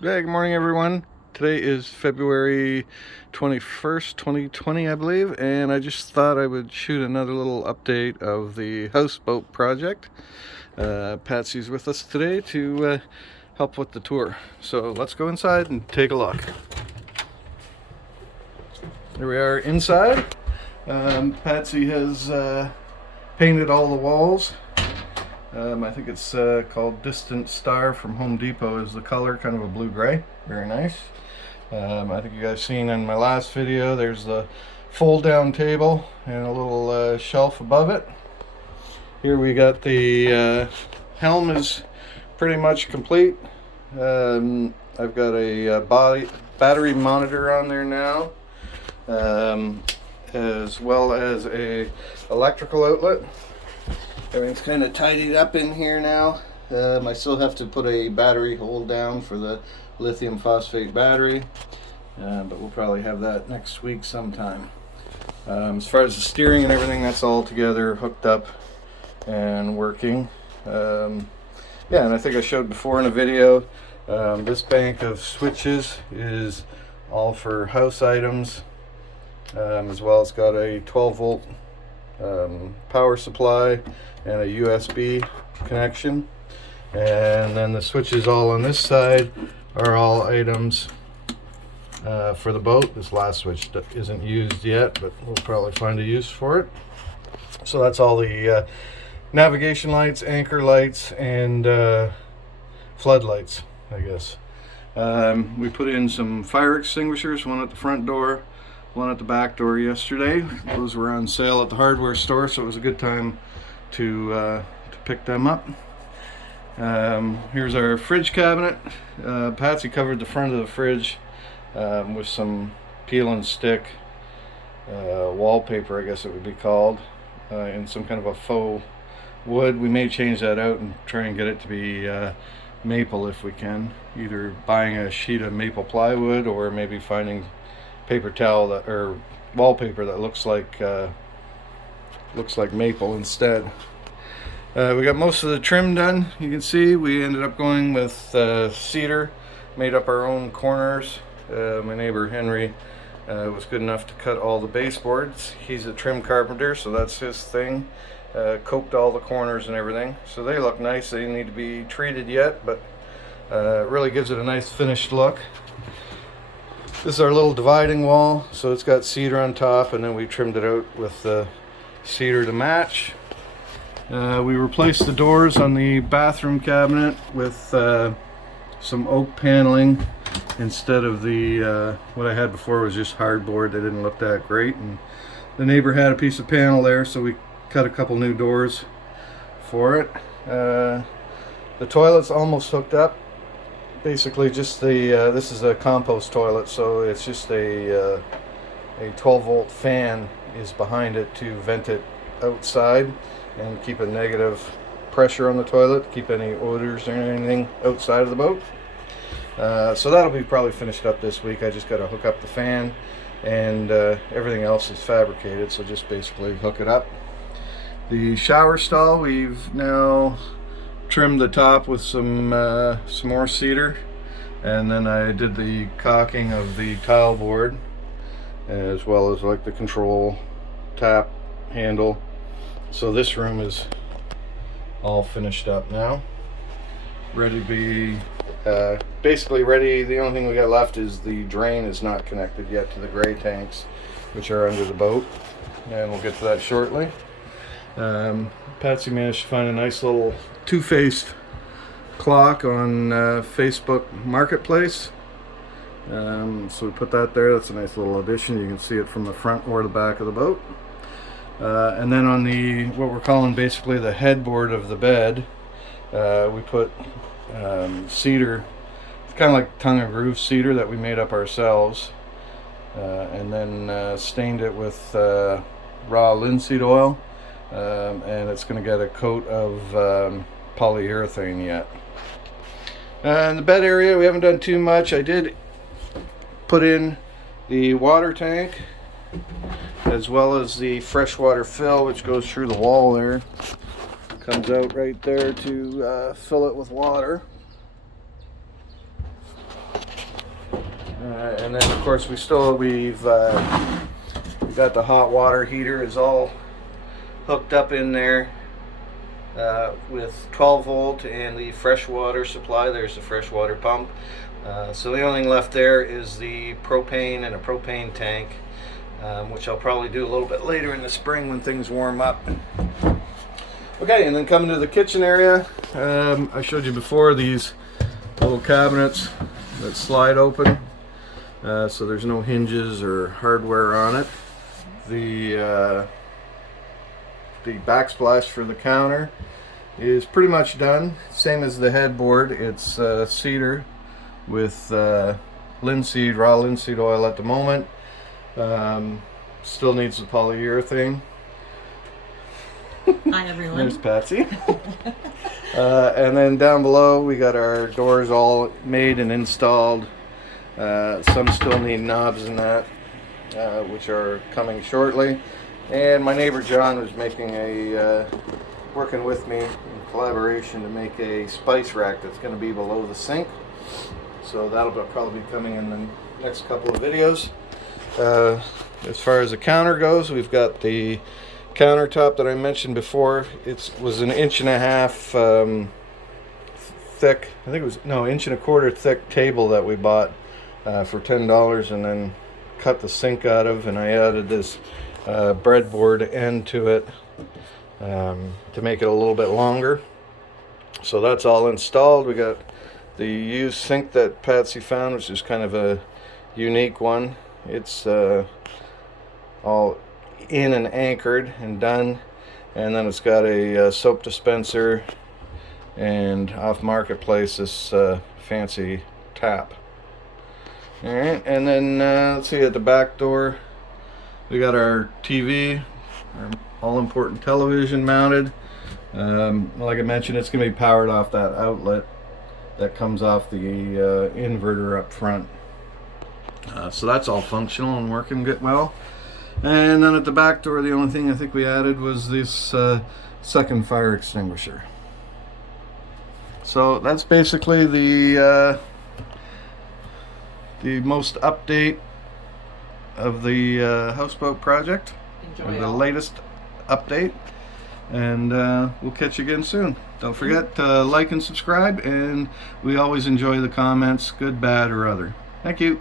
Hey, good morning, everyone. Today is February 21st, 2020, I believe, and I just thought I would shoot another little update of the houseboat project. Patsy's with us today to help with the tour. So let's go inside and take a look. There we are inside. Patsy has painted all the walls. I think it's called Distant Star from Home Depot is the color, kind of a blue-gray. Very nice. I think you guys seen in my last video, there's the fold-down table and a little shelf above it. Here we got the helm is pretty much complete. I've got a battery monitor on there now, as well as a electrical outlet. Everything's kind of tidied up in here now. I still have to put a battery hold down for the lithium phosphate battery, but we'll probably have that next week sometime. As far as the steering and everything, that's all together, hooked up and working. Yeah, and I think I showed before in a video, this bank of switches is all for house items. As well, it's got a 12 volt power supply and a USB connection, and then the switches all on this side are all items for the boat. This last switch isn't used yet, but we'll probably find a use for it. So that's all the navigation lights, anchor lights, and floodlights, I guess. We put in some fire extinguishers, one at the front door, one at the back door yesterday. Those were on sale at the hardware store, so it was a good time to pick them up. Here's our fridge cabinet. Patsy covered the front of the fridge with some peel and stick wallpaper, I guess it would be called, in some kind of a faux wood. We may change that out and try and get it to be maple if we can, either buying a sheet of maple plywood or maybe finding paper towel that, or wallpaper that looks like maple instead. We got most of the trim done. You can see we ended up going with cedar, made up our own corners. My neighbor Henry was good enough to cut all the baseboards. He's a trim carpenter, so that's his thing. Coped all the corners and everything, so they look nice. They need to be treated yet, but it really gives it a nice finished look. This is our little dividing wall, so it's got cedar on top, and then we trimmed it out with the cedar to match. We replaced the doors on the bathroom cabinet with some oak paneling instead of the what I had before was just hardboard. They didn't look that great, and the neighbor had a piece of panel there, so we cut a couple new doors for it. The toilet's almost hooked up. Basically just the this is a compost toilet, so it's just a 12 volt fan is behind it to vent it outside and keep a negative pressure on the toilet, keep any odors or anything outside of the boat. So that'll be probably finished up this week. I just got to hook up the fan, and everything else is fabricated, so just basically hook it up. The shower stall, we've now trimmed the top with some more cedar, and then I did the caulking of the tile board, as well as like the control tap handle. So this room is all finished up now, ready to be basically ready. The only thing we got left is the drain is not connected yet to the gray tanks, which are under the boat, and we'll get to that shortly. Patsy managed to find a nice little two-faced clock on Facebook Marketplace. So we put that there. That's a nice little addition. You can see it from the front or the back of the boat. And then on the, what we're calling basically the headboard of the bed, we put cedar. It's kind of like tongue and groove cedar that we made up ourselves, and then stained it with raw linseed oil. And it's going to get a coat of polyurethane yet. In the bed area, we haven't done too much. I did put in the water tank, as well as the freshwater fill, which goes through the wall there. Comes out right there to fill it with water. And then of course we've got the hot water heater is all hooked up in there with 12 volt and the fresh water supply. There's the fresh water pump. So the only thing left there is the propane and a propane tank, which I'll probably do a little bit later in the spring when things warm up. Okay, and then coming to the kitchen area, I showed you before these little cabinets that slide open, so there's no hinges or hardware on it. The backsplash for the counter is pretty much done, same as the headboard. It's cedar with linseed, raw linseed oil at the moment. Still needs the polyurethane. Hi everyone. There's Patsy. And then down below we got our doors all made and installed. Some still need knobs and that, which are coming shortly. And my neighbor John was making working with me in collaboration to make a spice rack that's going to be below the sink. So that'll probably be coming in the next couple of videos. As far as the counter goes, we've got the countertop that I mentioned before. It was an 1.5 inch thick, I think it was, no, 1.25 inch thick table that we bought for $10 and then cut the sink out of, and I added this breadboard end to it to make it a little bit longer. So that's all installed. We got the used sink that Patsy found, which is kind of a unique one. It's all in and anchored and done, and then it's got a soap dispenser and off marketplace this fancy tap. Alright, and then let's see, at the back door we got our TV, our all-important television mounted. Like I mentioned, it's going to be powered off that outlet that comes off the inverter up front. So that's all functional and working good well. And then at the back door, the only thing I think we added was this second fire extinguisher. So that's basically the most update of the houseboat project, or the latest update. And we'll catch you again soon. Don't forget to like and subscribe, and we always enjoy the comments, good, bad, or other. Thank you.